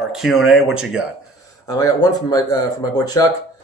our Q&A. What you got? I got one from my boy Chuck.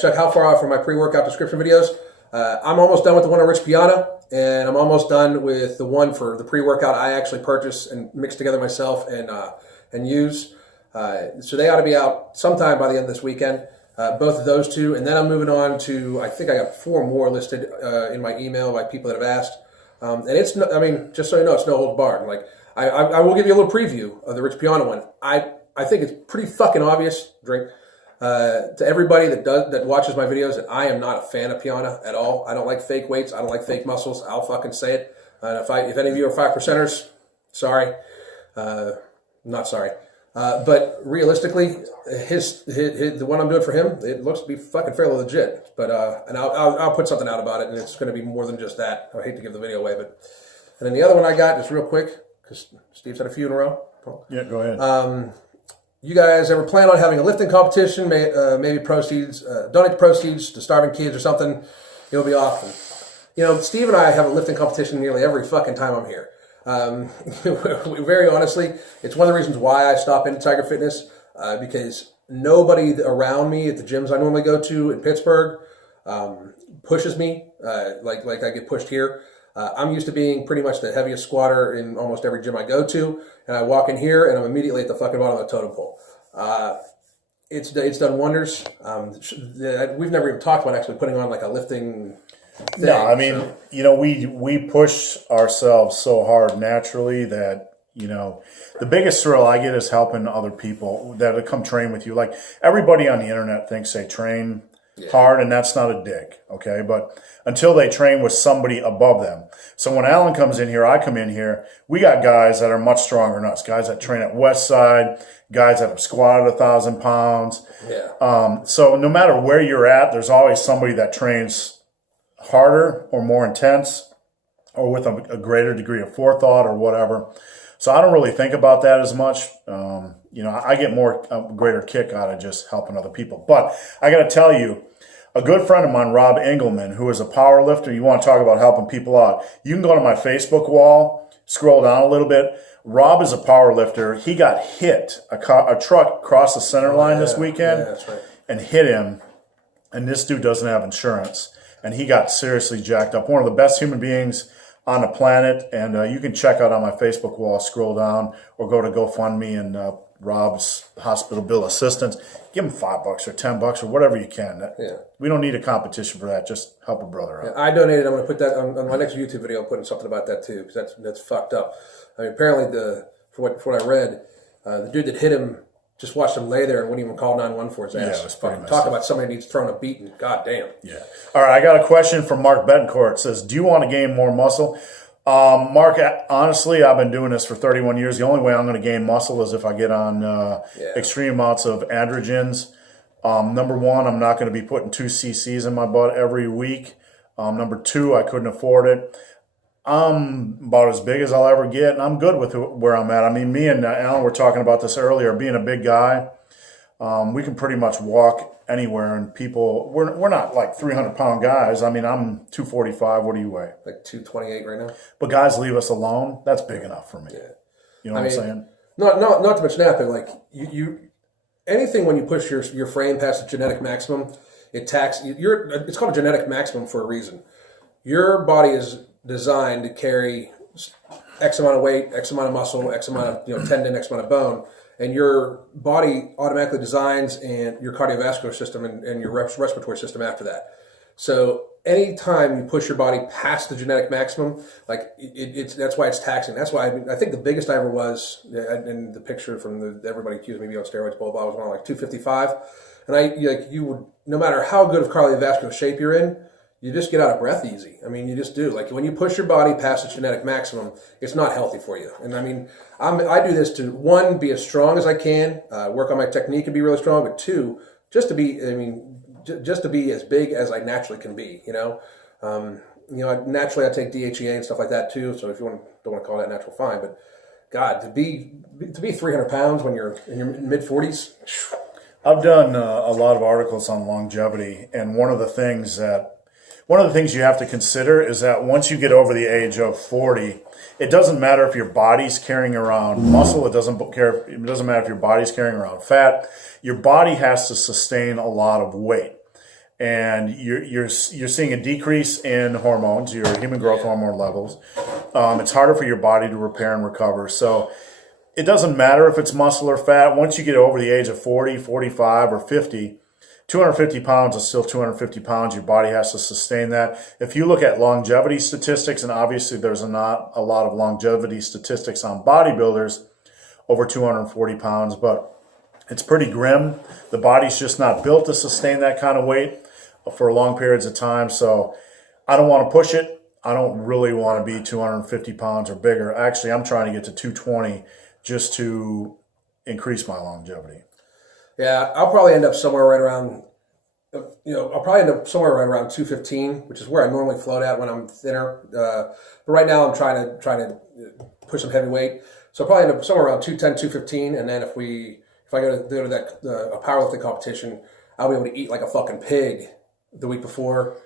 Chuck, how far out from my pre-workout description videos? I'm almost done with the one on Rich Piana, and I'm almost done with the one for the pre-workout I actually purchase and mix together myself and use. So they ought to be out sometime by the end of this weekend. Both of those two, and then I'm moving on to, I think I got 4 more listed in my email by people that have asked. And it's, no, I mean, just so you know, it's no holds barred. Like, I will give you a little preview of the Rich Piana one. I think it's pretty fucking obvious, to everybody that watches my videos, that I am not a fan of Piana at all. I don't like fake weights. I don't like fake muscles. I'll fucking say it. If any of you are 5%ers, sorry. Not sorry. But realistically, the one I'm doing for him, it looks to be fucking fairly legit. But and I'll put something out about it, and it's going to be more than just that. I hate to give the video away, but and then the other one I got, just real quick, because Steve's had a few in a row. Yeah, go ahead. You guys ever plan on having a lifting competition? Maybe proceeds, donate the proceeds to starving kids or something. It'll be awesome. You know, Steve and I have a lifting competition nearly every fucking time I'm here. Very honestly, it's one of the reasons why I stop into Tiger Fitness, because nobody around me at the gyms I normally go to in Pittsburgh pushes me like I get pushed here. I'm used to being pretty much the heaviest squatter in almost every gym I go to, and I walk in here and I'm immediately at the fucking bottom of the totem pole. It's done wonders. We've never even talked about actually putting on like a lifting thing. No, I mean, you know, we push ourselves so hard naturally that, you know, the biggest thrill I get is helping other people that come train with you. Like, everybody on the internet thinks they train hard, and that's not a dig, okay? But until they train with somebody above them. So when Alan comes in here, I come in here, we got guys that are much stronger than us, guys that train at Westside, guys that have squatted 1,000 pounds. Yeah. So no matter where you're at, there's always somebody that trains harder or more intense or with a greater degree of forethought or whatever. So I don't really think about that as much. You know, I get a greater kick out of just helping other people. But I got to tell you, a good friend of mine, Rob Engelman, who is a power lifter, you want to talk about helping people out, you can go to my Facebook wall, scroll down a little bit. Rob is a power lifter. He got hit. A truck crossed the center line this weekend and hit him. And this dude doesn't have insurance. And he got seriously jacked up. One of the best human beings on the planet. And you can check out on my Facebook wall, scroll down, or go to GoFundMe and Rob's hospital bill assistance. Give him $5 or $10 or whatever you can. We don't need a competition for that. Just help a brother out. Yeah, I donated. I'm going to put that on my next YouTube video. I'm putting something about that too, because that's fucked up. I mean, apparently for what I read, the dude that hit him just watched him lay there and wouldn't even call 911 for his ass. Yeah, it was pretty Talk about somebody who needs thrown a beating. God damn. Yeah. All right, I got a question from Mark Betancourt. It says, do you want to gain more muscle? Mark, honestly, I've been doing this for 31 years. The only way I'm going to gain muscle is if I get on extreme amounts of androgens. Number one, I'm not going to be putting 2 cc's in my butt every week. Number two, I couldn't afford it. I'm about as big as I'll ever get, and I'm good with where I'm at. I mean, me and Alan were talking about this earlier. Being a big guy, we can pretty much walk anywhere, and people, we're not like 300-pound guys. I mean, I'm 245. What do you weigh? Like 228 right now. But guys leave us alone. That's big enough for me. Yeah. You know what I'm saying? Not to mention that, but like you anything when you push your frame past the genetic maximum, it's called a genetic maximum for a reason. Your body is designed to carry X amount of weight, X amount of muscle, X amount of tendon, X amount of bone. And your body automatically designs and your cardiovascular system and your respiratory system after that. So anytime you push your body past the genetic maximum, like that's why it's taxing. That's why I think the biggest I ever was, in the picture from everybody accused me of being on steroids, blah, blah, I was on like 255. And you would, no matter how good of cardiovascular shape you're in, you just get out of breath easy. I mean, you just do. Like, when you push your body past its genetic maximum, it's not healthy for you. And I mean, I do this to, one, be as strong as I can, work on my technique and be really strong, but two, just to be as big as I naturally can be, naturally I take DHEA and stuff like that too, so if you don't want to call that natural, fine. But God, to be 300 pounds when you're in your mid-40s. I've done a lot of articles on longevity, and one of the things that one of the things you have to consider is that once you get over the age of 40, it doesn't matter if your body's carrying around muscle. It doesn't matter if your body's carrying around fat. Your body has to sustain a lot of weight. And you're seeing a decrease in hormones, your human growth hormone levels. It's harder for your body to repair and recover. So it doesn't matter if it's muscle or fat. Once you get over the age of 40, 45, or 50, 250 pounds is still 250 pounds. Your body has to sustain that. If you look at longevity statistics, and obviously there's not a lot of longevity statistics on bodybuilders over 240 pounds, but it's pretty grim. The body's just not built to sustain that kind of weight for long periods of time. So I don't want to push it. I don't really want to be 250 pounds or bigger. Actually, I'm trying to get to 220 just to increase my longevity. Yeah, I'll probably end up somewhere right around, I'll probably end up somewhere right around 215, which is where I normally float at when I'm thinner. But right now I'm trying to push some heavy weight. So I'll probably end up somewhere around 210, 215. And then if I go to that a powerlifting competition, I'll be able to eat like a fucking pig the week before,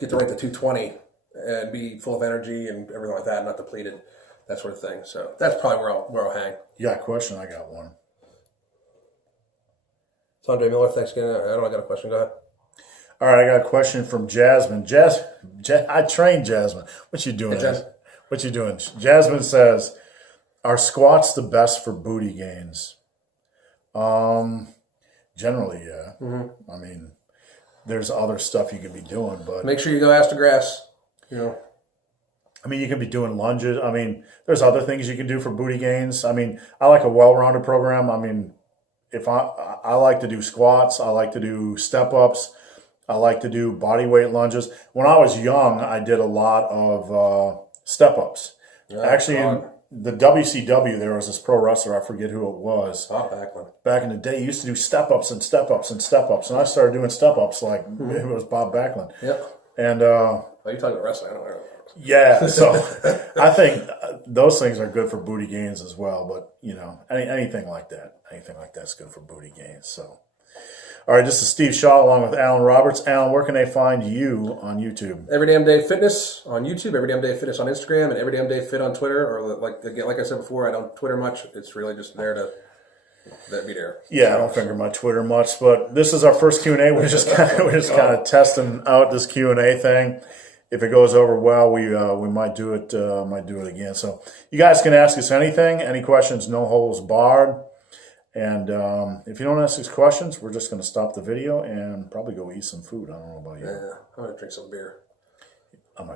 get to right to 220 and be full of energy and everything like that, not depleted, that sort of thing. So that's probably where I'll hang. You got a question? I got one. It's Andre Miller. Thanks again. I got a question. Go ahead. All right, I got a question from Jasmine. I trained Jasmine. What you doing? Hey, what you doing? Jasmine says, "Are squats the best for booty gains?" Generally, yeah. Mm-hmm. I mean, there's other stuff you could be doing, but make sure you go ass to grass. I mean, you can be doing lunges. I mean, there's other things you can do for booty gains. I mean, I like a well-rounded program. I mean, if I like to do squats, I like to do step-ups, I like to do body weight lunges. When I was young, I did a lot of step-ups. Yeah, actually, in the WCW, there was this pro wrestler, I forget who it was. Bob Backlund. Back in the day, he used to do step-ups and step-ups and step-ups. And I started doing step-ups like it was Bob Backlund. Yep. And are you talking about wrestling? I don't know. Yeah, so I think those things are good for booty gains as well. But, anything like that's good for booty gains. So, all right, this is Steve Shaw along with Alan Roberts. Alan, where can they find you on YouTube? Every Damn Day Fitness on YouTube, Every Damn Day Fitness on Instagram, and Every Damn Day Fit on Twitter. Or like I said before, I don't Twitter much. It's really just there to be there. Yeah, I don't finger my Twitter much, but this is our first Q&A. We're just kind of testing out this Q&A thing. If it goes over well, we might do it again. So you guys can ask us anything, any questions, no holds barred. And if you don't ask us questions, we're just going to stop the video and probably go eat some food. I don't know about you. Yeah, I'm going to drink some beer. I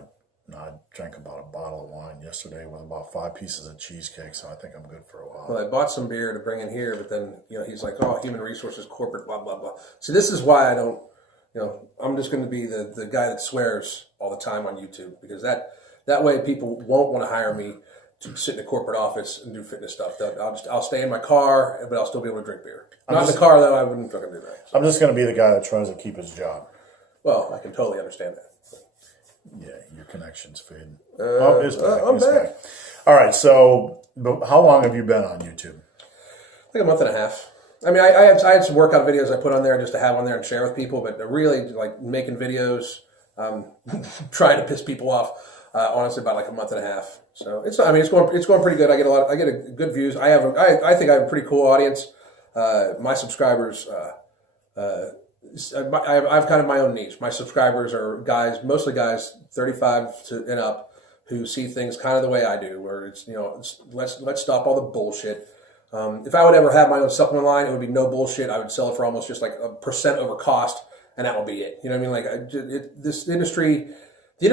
drank about a bottle of wine yesterday with about 5 pieces of cheesecake, so I think I'm good for a while. Well, I bought some beer to bring in here, but then he's like, "Oh, human resources, corporate, blah blah blah." So this is why I don't. I'm just going to be the guy that swears all the time on YouTube, because that way people won't want to hire me to sit in a corporate office and do fitness stuff. I'll stay in my car, but I'll still be able to drink beer. Not in the car, though. I wouldn't fucking do that. So. I'm just going to be the guy that tries to keep his job. Well, I can totally understand that. Yeah, your connection's fading. It's back. I'm back. All right, so how long have you been on YouTube? Like a month and a half. I mean, I had some workout videos I put on there just to have on there and share with people, but really like making videos, trying to piss people off. Honestly, about like a month and a half. So it's going pretty good. I get a good views. I think I have a pretty cool audience. My subscribers, I've kind of my own niche. My subscribers are mostly guys 35 and up who see things kind of the way I do, where it's let's stop all the bullshit. If I would ever have my own supplement line, it would be no bullshit. I would sell it for almost just like a % over cost, and that would be it. You know what I mean? Like this industry, the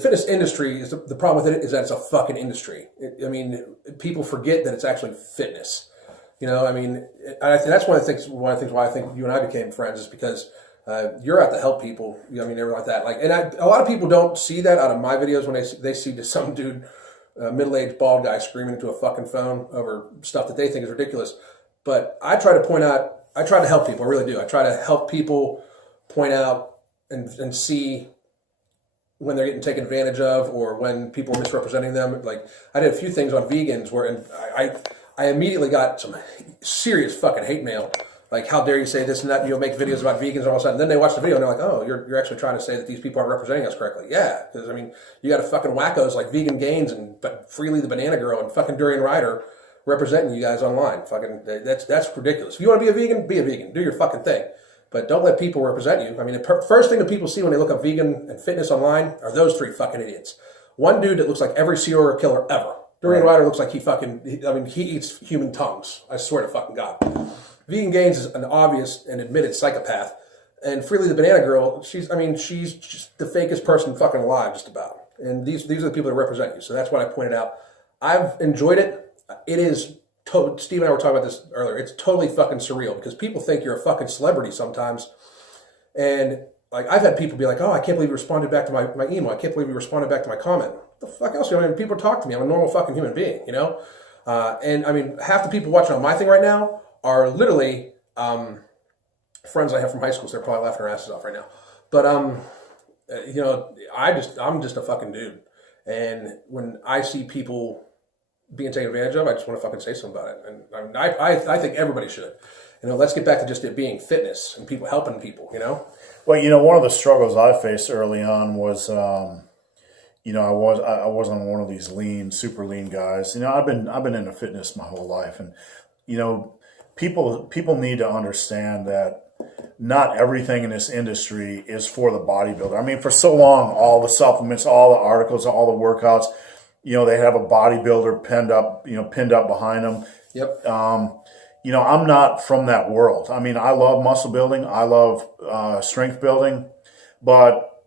fitness industry is the problem with it is that it's a fucking industry. People forget that it's actually fitness. I mean, I think that's one of the things why I think you and I became friends is because you're out to help people. Everything like that. A lot of people don't see that out of my videos when they see just some dude, middle-aged bald guy screaming into a fucking phone over stuff that they think is ridiculous. But I try to help people. I really do. I try to help people point out and see when they're getting taken advantage of or when people are misrepresenting them. Like I did a few things on vegans where I immediately got some serious fucking hate mail like, how dare you say this and that? You'll make videos about vegans all of a sudden. Then they watch the video and they're like, oh, you're actually trying to say that these people aren't representing us correctly. Yeah, because, I mean, you got a fucking wackos like Vegan Gains and Freely the Banana Girl and fucking Durian Ryder representing you guys online. Fucking, that's ridiculous. If you want to be a vegan, be a vegan. Do your fucking thing. But don't let people represent you. I mean, the first thing that people see when they look up vegan and fitness online are those three fucking idiots. One dude that looks like every serial killer ever. Durian Ryder looks like he eats human tongues. I swear to fucking God. Vegan Gains is an obvious and admitted psychopath. And Freely the Banana Girl, she's just the fakest person fucking alive, just about. And these are the people that represent you. So that's what I pointed out. I've enjoyed it. It is, Steve and I were talking about this earlier, it's totally fucking surreal because people think you're a fucking celebrity sometimes. And like, I've had people be like, oh, I can't believe you responded back to my email. I can't believe you responded back to my comment. What the fuck else? I mean, people talk to me. I'm a normal fucking human being, you know? And I mean, half the people watching on my thing right now are literally friends I have from high school, so they're probably laughing their asses off right now. But, you know, I'm just a fucking dude. And when I see people being taken advantage of, I just want to fucking say something about it. And I think everybody should. You know, let's get back to just it being fitness and people helping people, you know? Well, you know, one of the struggles I faced early on was, you know, I wasn't one of these super lean guys. You know, I've been into fitness my whole life, and you know, people need to understand that not everything in this industry is for the bodybuilder. I mean, for so long, all the supplements, all the articles, all the workouts, you know, they have a bodybuilder pinned up behind them. Yep. You know, I'm not from that world. I mean, I love muscle building. I love strength building. But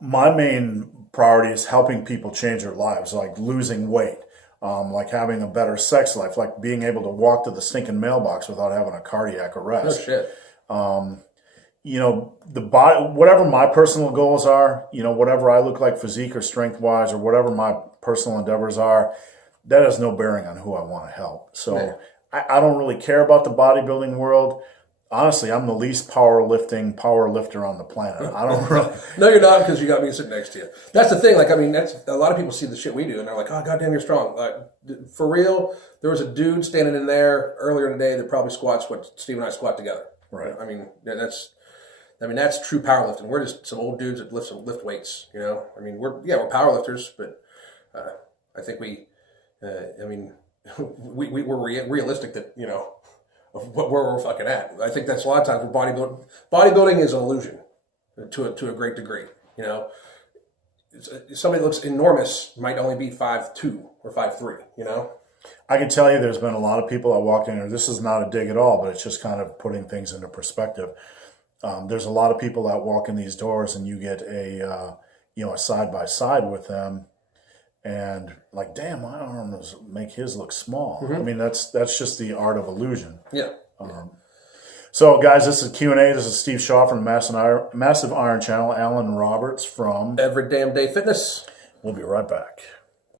my main priority is helping people change their lives, like losing weight, like having a better sex life, like being able to walk to the stinking mailbox without having a cardiac arrest. Oh, shit. You know, the body, whatever my personal goals are, you know, whatever I look like physique or strength-wise or whatever my personal endeavors are, that has no bearing on who I want to help. So... Man. I don't really care about the bodybuilding world. Honestly, I'm the least powerlifter on the planet. I don't really. No, you're not, because you got me sitting next to you. That's the thing. Like, I mean, that's a lot of people see the shit we do, and they're like, "Oh, goddamn, you're strong." For real, there was a dude standing in there earlier today that probably squats what Steve and I squat together. Right. I mean, that's true powerlifting. We're just some old dudes that lift weights. You know. I mean, we're powerlifters, but I think we're realistic that, you know, of where we're fucking at. I think that's a lot of times with bodybuilding. Bodybuilding is an illusion to a great degree. You know, somebody that looks enormous might only be 5'2" or 5'3". You know, I can tell you, there's been a lot of people that walk in here. This is not a dig at all, but it's just kind of putting things into perspective. There's a lot of people that walk in these doors, and you get a side by side with them. And like, damn, my arms make his look small. Mm-hmm. I mean, that's just the art of illusion. Yeah. So, guys, this is Q&A. This is Steve Shaw from the Massive Iron Channel. Alan Roberts from Every Damn Day Fitness. We'll be right back.